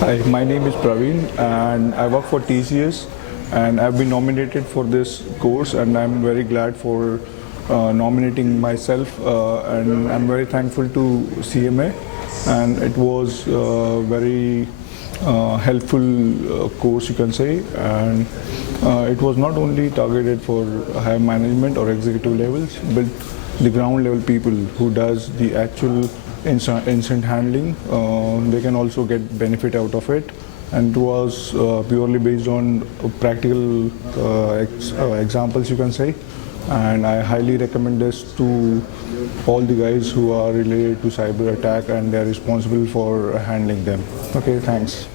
Hi, my name is Pravin and I work for TCS, and I've been nominated for this course, and I'm very glad for nominating myself, and I'm very thankful to CMA, and it was very helpful course, you can say, and it was not only targeted for higher management or executive levels, but the ground level people who does the actual instant handling. They can also get benefit out of it, and it was purely based on practical examples, you can say, and I highly recommend this to all the guys who are related to cyber attack and they are responsible for handling them. Okay, thanks.